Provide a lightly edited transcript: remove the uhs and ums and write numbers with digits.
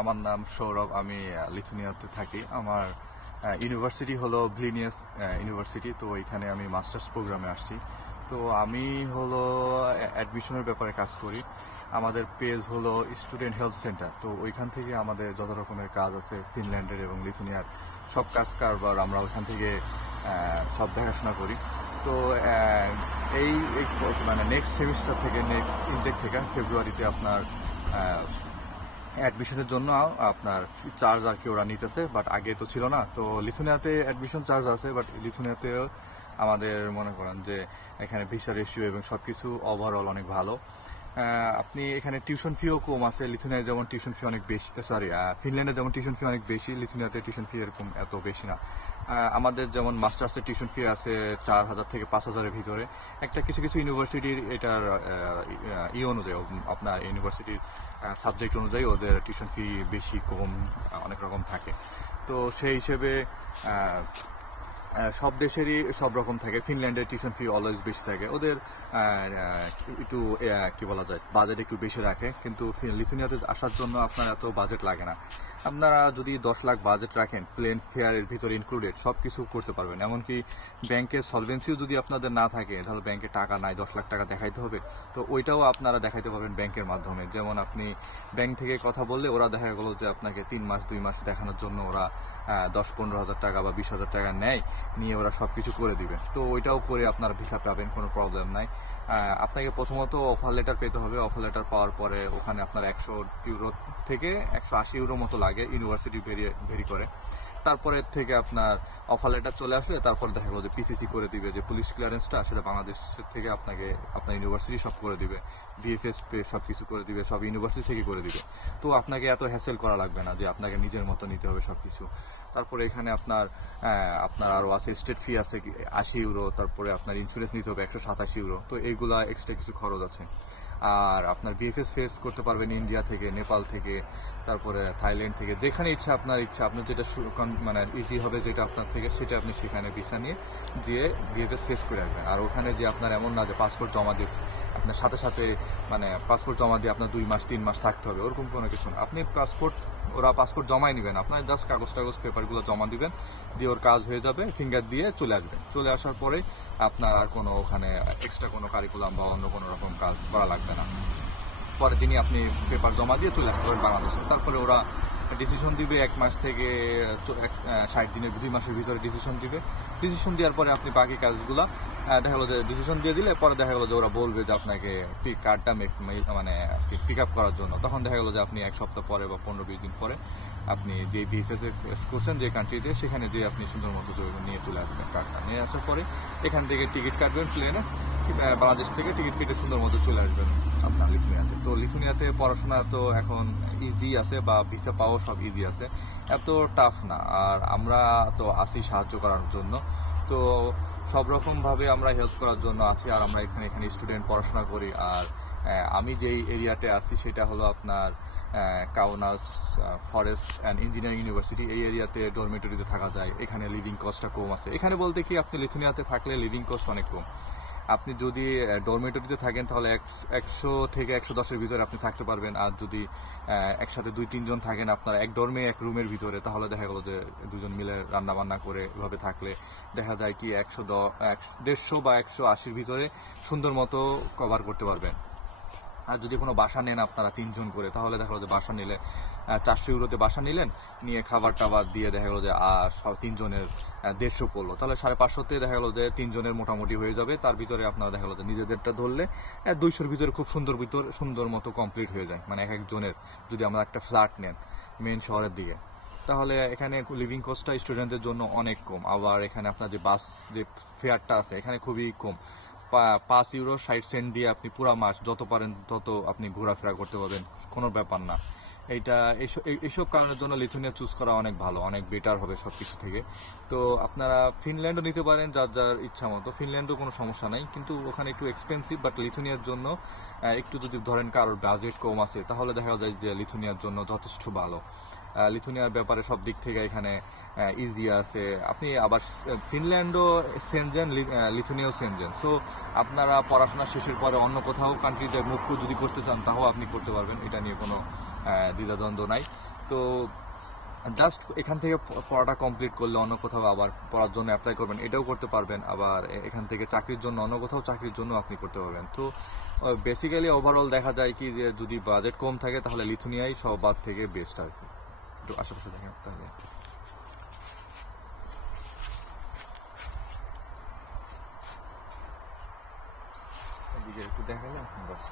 আমার নাম সৌরভ। আমি লিথুনিয়াতে থাকি। আমার ইউনিভার্সিটি হলো ভিলনিয়াস ইউনিভার্সিটি। তো এখানে আমি মাস্টার্স প্রোগ্রামে আসছি। তো আমি হলো অ্যাডমিশনের ব্যাপারে কাজ করি। আমাদের পেজ হলো স্টুডেন্ট হেলথ সেন্টার। তো ওইখান থেকে আমাদের যত রকমের কাজ আছে ফিনল্যান্ডের এবং লিথুনিয়ার সব কাজ কারবার আমরা ওইখান থেকে সব দেখাশোনা করি। তো এই মানে নেক্সট সেমিস্টার থেকে নেক্সট ইনটেক থেকে ফেব্রুয়ারিতে আপনার অ্যাডমিশনের জন্য আপনার চার্জ আর কি ওরা নিতেছে, বাট আগে তো ছিল না। তো লিথুনিয়াতে অ্যাডমিশন চার্জ আছে, বাট লিথুনিয়াতেও আমাদের মনে করেন যে এখানে ভিসা রেশিও এবং সব কিছু ওভারঅল অনেক ভালো। আপনি এখানে টিউশন ফিও কম আছে। লিথুনিয়ায় যেমন টিউশন ফি অনেক বেশি, ফিনল্যান্ডে যেমন টিউশন ফি অনেক বেশি, লিথুনিয়াতে টিউশন ফি এরকম এত বেশি না। আমাদের যেমন মাস্টার্সের টিউশন ফি আছে 4,000 থেকে 5,000-এর ভিতরে। একটা কিছু কিছু ইউনিভার্সিটির এটার অনুযায়ী আপনার ইউনিভার্সিটির সাবজেক্ট অনুযায়ী ওদের টিউশন ফি বেশি কম অনেক রকম থাকে। তো সেই হিসেবে সব দেশেরই সব রকম থাকে। ফিনল্যান্ডের টিউশন ফি অলওয়েজ বেশি থাকে। ওদের একটু কি বলা যায়, বাজেট একটু বেশি রাখে। কিন্তু লিথুনিয়াতে আসার জন্য আপনার এত বাজেট লাগে না। আপনারা যদি 10 লাখ বাজেট রাখেন, প্লেন ফেয়ারের ভিতরে ইনক্লুডেড সব কিছু করতে পারবেন। এমনকি ব্যাংকের সলভেন্সিও যদি আপনাদের না থাকে, তাহলে ব্যাংকে টাকা নাই, 10 লাখ টাকা দেখাইতে হবে, তো ওইটাও আপনারা দেখাইতে পারবেন ব্যাংকের মাধ্যমে। যেমন আপনি ব্যাংক থেকে কথা বললে ওরা দেখা গেল যে আপনাকে 3 মাস 2 মাস দেখানোর জন্য ওরা 10-15 হাজার টাকা বা 20 হাজার টাকা নেয়, নিয়ে ওরা সবকিছু করে দিবে। তো ওইটাও করে আপনারা ভিসা পাবেন, কোনো প্রবলেম নাই। আপনাকে প্রথমত অফার লেটার পেতে হবে। অফার লেটার পাওয়ার পরে ওখানে আপনার 100 ইউরো থেকে 180 ইউরো মতো লাগে, ইউনিভার্সিটি ভেরি করে। তারপরে থেকে আপনার অফার লেটার চলে আসলে তারপর দেখা গেল যে পিসিসি করে দিবে, যে পুলিশ ক্লিয়ারেন্সটা সেটা বাংলাদেশের থেকে আপনাকে আপনার ইউনিভার্সিটি সব করে দিবে, বিএফএস পে সব কিছু করে দিবে, সব ইউনিভার্সিটি থেকে করে দিবে। তো আপনাকে এত হ্যাসেল করা লাগবে না যে আপনাকে নিজের মতো নিতে হবে সব কিছু। তারপরে এখানে আপনার আরও আছে স্টেট ফি আছে 80 ইউরো। তারপরে আপনার ইন্স্যুরেন্স নিতে হবে 187 ইউরো। তো এইগুলা এক্সট্রা কিছু খরচ আছে। আর আপনার বিএফএস ফেস করতে পারবেন ইন্ডিয়া থেকে, নেপাল থেকে, তারপরে থাইল্যান্ড থেকে, যেখানে ইচ্ছা আপনার যেটা মানে ইজি হবে যেটা আপনার থেকে, সেটা আপনি সেখানে ভিসা নিয়ে দিয়ে বিএফএস ফেস করে আসবেন। আর ওখানে যে আপনার এমন না যে পাসপোর্ট জমা দিয়ে আপনার সাথে সাথে মানে পাসপোর্ট জমা দিয়ে আপনার 2 মাস 3 মাস থাকতে হবে, ওরকম কোনো কিছু না। আপনি ওরা পাসপোর্ট জমাই নেবেন, আপনার জাস্ট কাগজ পেপারগুলো জমা দিবেন, দিয়ে ওর কাজ হয়ে যাবে, ফিঙ্গার দিয়ে চলে আসবেন। চলে আসার পরে আপনার আর কোনো ওখানে এক্সট্রা কোনো কারিকুলাম বা অন্য কোনো রকম কাজ করা লাগবে না। পরের দিনই আপনি পেপার জমা দিয়ে চলে আসতে পারবেন বাংলাদেশে। তারপরে ওরা ডিসিশন দিবে 1 মাস থেকে 60 দিনের 2 মাসের ভিতরে ডিসিশন দিবে। ডিসিশন দেওয়ার পরে আপনি বাকি কাজগুলো দেখা গেলো যে ডিসিশন দিয়ে দিলে পরে দেখা গেলো যে ওরা বলবে যে আপনাকে কার্ডটা মানে পিক আপ করার জন্য। তখন দেখা গেলো যে আপনি 1 সপ্তাহ পরে বা 15-20 দিন পরে আপনি যে বিএফএস করছেন যে কান্ট্রিতে, সেখানে যে আপনি সুন্দর মতো নিয়ে চলে আসবেন। কার্ডটা নিয়ে আসার পরে এখান থেকে টিকিট কাটবেন প্লেনে, বাংলাদেশ থেকে টিকিট কেটে সুন্দর মতো চলে আসবেন আপনার লিথুনিয়াতে। তো লিথুনিয়াতে পড়াশোনা তো এখন ইজি আছে, বা ভিসা পাওয়া সব ইজি আছে, এত টাফ না। আর আমরা তো আছি সাহায্য করার জন্য। তো সব রকমভাবে আমরা হেল্প করার জন্য আছি। আর আমরা এখানে স্টুডেন্ট পড়াশোনা করি। আর আমি যেই এরিয়াতে আছি সেটা হলো আপনার Kaunas forest and engineering university. এই এরিয়াতে ডরমেটরিতে থাকা যায়। এখানে লিভিং কস্টটা কম আছে। এখানে বলতে কি, আপনি লিথুনিয়াতে থাকলে লিভিং কস্ট অনেক কম। আপনি যদি ডরমেটরিতে থাকেন তাহলে 100 থেকে 110-এর ভিতরে আপনি থাকতে পারবেন। আর যদি একসাথে 2-3 জন থাকেন আপনার এক ডর্মে এক রুমের ভিতরে, তাহলে দেখা গেল যে 2 জন মিলে রান্না বান্না করে এভাবে থাকলে দেখা যায় কি 150 বা 180-এর ভিতরে সুন্দর মতো কভার করতে পারবেন। আর যদি কোনো বাসা নেন আপনারা 3 জন করে, তাহলে দেখা গেলো যে বাসা নিলে 400 ইউরোতে বাসা নিলেন, নিয়ে খাবার টাবার দিয়ে দেখা গেলো যে আর 3 জনের 150 পড়লো, তাহলে 550-তে দেখা গেলো যে 3 জনের মোটামুটি হয়ে যাবে। তার ভিতরে আপনারা দেখা গেলো যে নিজেদেরটা ধরলে 200-এর ভিতরে খুব সুন্দর মতো কমপ্লিট হয়ে যায়। মানে এক একজনের যদি আমরা একটা ফ্ল্যাট নেন মেন শহরের দিকে, তাহলে এখানে লিভিং কস্টটা স্টুডেন্টদের জন্য অনেক কম। আবার এখানে আপনার যে বাস যে ফেয়ারটা আছে এখানে খুবই কম। 5 ইউরো 60 সেন্ট দিয়ে আপনি পুরো মাস যত পারেন তত আপনি ঘোরাফেরা করতে পারবেন, কোনো ব্যাপার না। এইসব কারণের জন্য লিথুনিয়া চুজ করা অনেক ভালো, অনেক বেটার হবে সব কিছু থেকে। তো আপনারা ফিনল্যান্ডও নিতে পারেন যার যার ইচ্ছা মতো। ফিনল্যান্ডও কোনো সমস্যা নাই, কিন্তু ওখানে একটু এক্সপেন্সিভ। বাট লিথুনিয়ার জন্য একটু যদি ধরেন কারোর বাজেট কম আছে, তাহলে দেখা যায় যে লিথুনিয়ার জন্য যথেষ্ট ভালো। লিথুনিয়ার ব্যাপারে সব দিক থেকে এখানে ইজি আছে। আপনি আবার ফিনল্যান্ডও সেনজেন, লিথুনিয়াও সেনজেন। সো আপনারা পড়াশোনা শেষের পরে অন্য কোথাও কান্ট্রিতে মুভ যদি করতে চান, তাও আপনি করতে পারবেন। এটা নিয়ে কোনো দ্বিধাদ্বন্দ্ব নাই। তো জাস্ট এখান থেকে পড়াটা কমপ্লিট করলে অন্য কোথাও আবার পড়ার জন্য অ্যাপ্লাই করবেন, এটাও করতে পারবেন। আবার এখান থেকে চাকরির জন্য অন্য কোথাও চাকরির জন্য আপনি করতে পারবেন। তো বেসিক্যালি ওভারঅল দেখা যায় কি যে যদি বাজেট কম থাকে তাহলে লিথুনিয়াই সবার থেকে বেস্ট আর কি। একটু আশেপাশে দেখেন তাহলে এদিকে একটু দেখালে বাস।